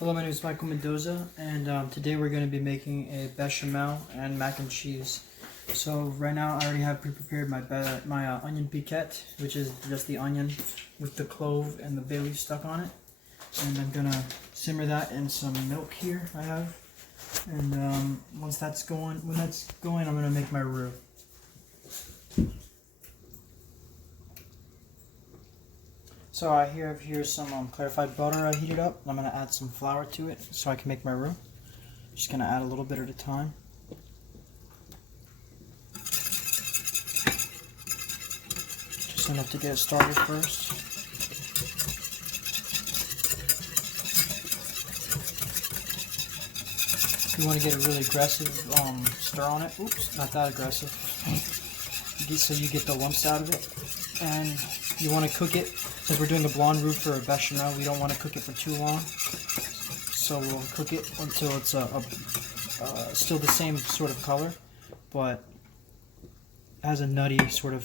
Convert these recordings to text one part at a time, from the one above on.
Hello, my name is Michael Mendoza, and today we're going to be making a bechamel and mac and cheese. So right now I already have pre-prepared my onion piquette, which is just the onion with the clove and the bay leaf stuck on it. And I'm going to simmer that in some milk here I have. And when that's going, I'm going to make my roux. So I have here some clarified butter I heated up. I'm going to add some flour to it so I can make my roux. Just going to add a little bit at a time. Just enough to get it started first. If you want to get a really aggressive stir on it, oops, not that aggressive, so you get the lumps out of it. And you want to cook it. Since we're doing a blonde roux for a bechamel, we don't want to cook it for too long. So we'll cook it until it's still the same sort of color, but has a nutty sort of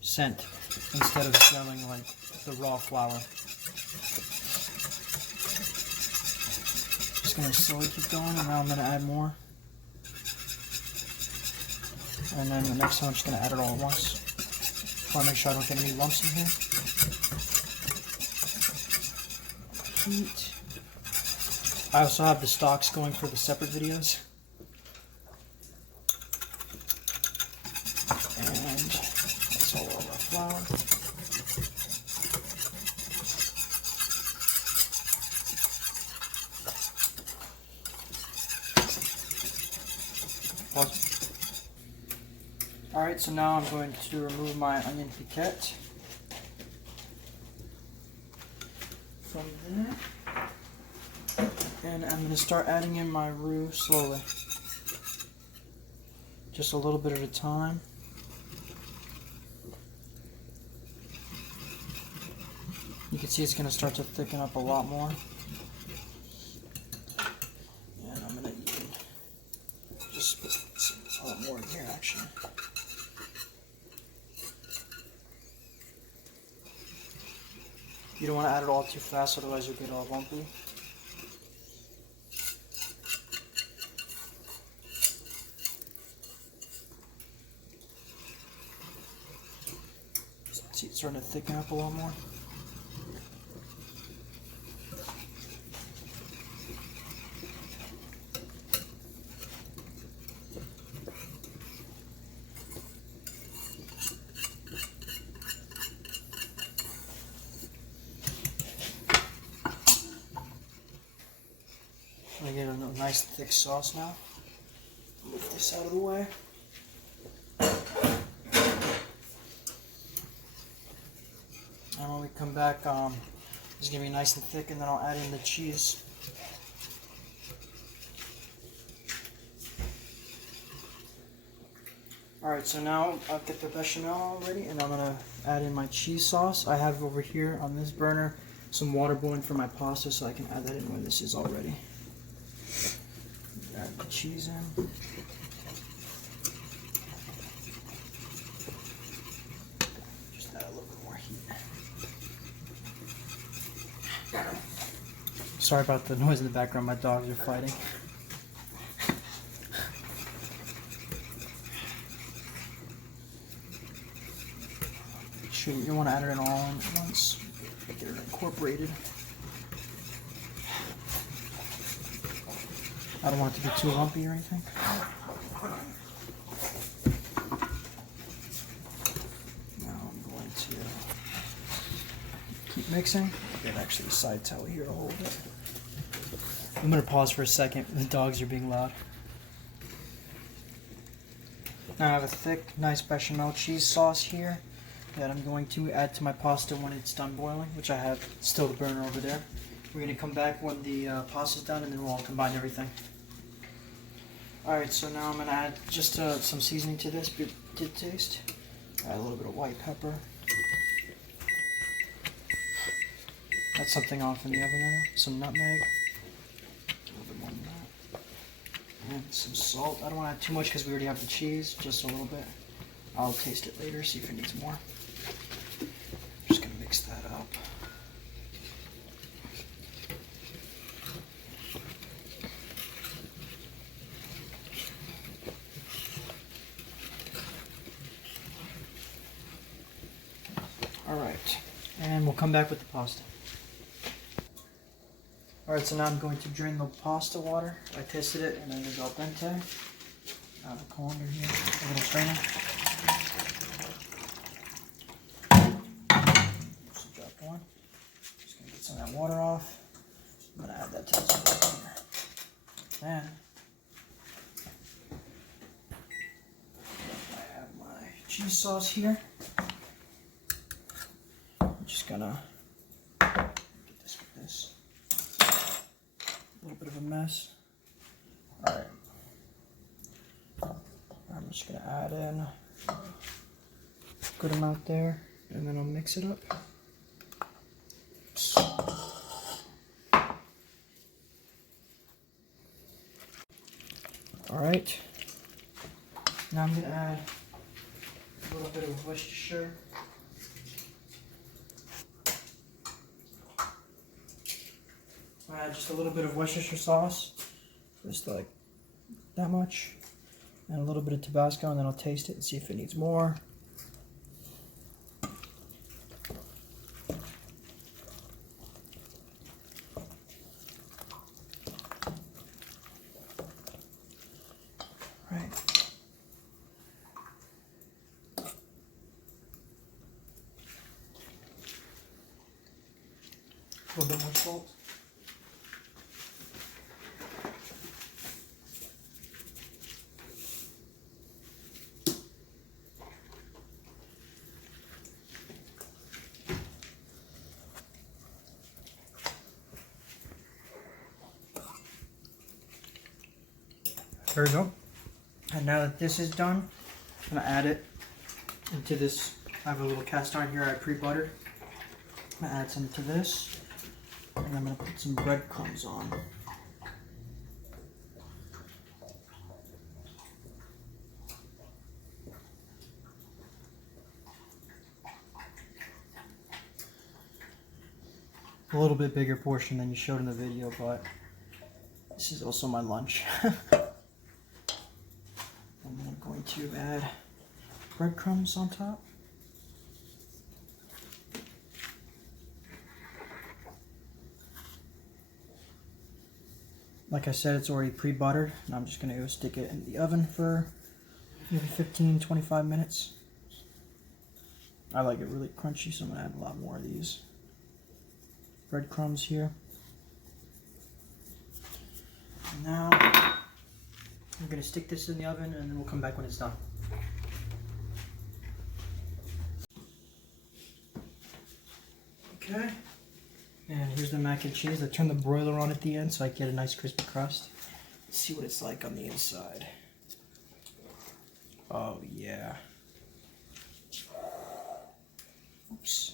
scent instead of smelling like the raw flour. Just going to slowly keep going, and now I'm going to add more. And then the next time I'm just going to add it all at once. I want to make sure I don't get any lumps in here. Heat. I also have the stocks going for the separate videos. And that's all of our flour. Pause. Alright, so now I'm going to remove my onion piquette from there, and I'm going to start adding in my roux slowly, just a little bit at a time. You can see it's going to start to thicken up a lot more, and I'm going to even just put a lot more in here actually. You don't want to add it all too fast, otherwise you'll get all lumpy. See, it's starting to thicken up a lot more. I'm going to get a nice thick sauce now. Move this out of the way. And when we come back, it's going to be nice and thick, and then I'll add in the cheese. Alright, so now I've got the bechamel all ready, and I'm going to add in my cheese sauce. I have over here on this burner some water boiling for my pasta, so I can add that in when this is all ready. Add the cheese in. Just add a little bit more heat. Sorry about the noise in the background, my dogs are fighting. You don't want to add it in all at once. Get it incorporated. I don't want it to be too lumpy or anything. Now I'm going to keep mixing. Get actually a side towel here to hold it. I'm going to pause for a second. The dogs are being loud. Now I have a thick, nice bechamel cheese sauce here that I'm going to add to my pasta when it's done boiling, which I have still the burner over there. We're going to come back when the pasta's done, and then we'll combine everything. Alright, so now I'm going to add just some seasoning to this to taste. Add a little bit of white pepper. Add something off in the oven there. Some nutmeg. A little bit more than that. And some salt. I don't want to add too much because we already have the cheese. Just a little bit. I'll taste it later, see if it needs more. I'm just going to mix that up. And we'll come back with the pasta. Alright, so now I'm going to drain the pasta water. I tested it and it is al dente. I have a colander here, a little strainer. Just drop one. Just gonna get some of that water off. I'm gonna add that to this container. Then I have my cheese sauce here. I'm just gonna get this with this. A little bit of a mess. Alright. I'm just gonna add in a good amount there, and then I'll mix it up. Oops. Alright. Now I'm gonna add a little bit of Worcestershire. Just a little bit of Worcestershire sauce, just like that much, and a little bit of Tabasco, and then I'll taste it and see if it needs more. Right. A little bit more salt. There we go. And now that this is done, I'm gonna add it into this. I have a little cast iron here I pre-buttered. I'm gonna add some to this, and I'm gonna put some breadcrumbs on. A little bit bigger portion than you showed in the video, but this is also my lunch. And then I'm going to add breadcrumbs on top. Like I said, it's already pre-buttered, and I'm just going to go stick it in the oven for maybe 15-25 minutes. I like it really crunchy, so I'm going to add a lot more of these breadcrumbs here. And now I'm going to stick this in the oven, and then we'll come back when it's done. Okay, and here's the mac and cheese. I turned the broiler on at the end so I get a nice crispy crust. Let's see what it's like on the inside. Oh yeah. Oops.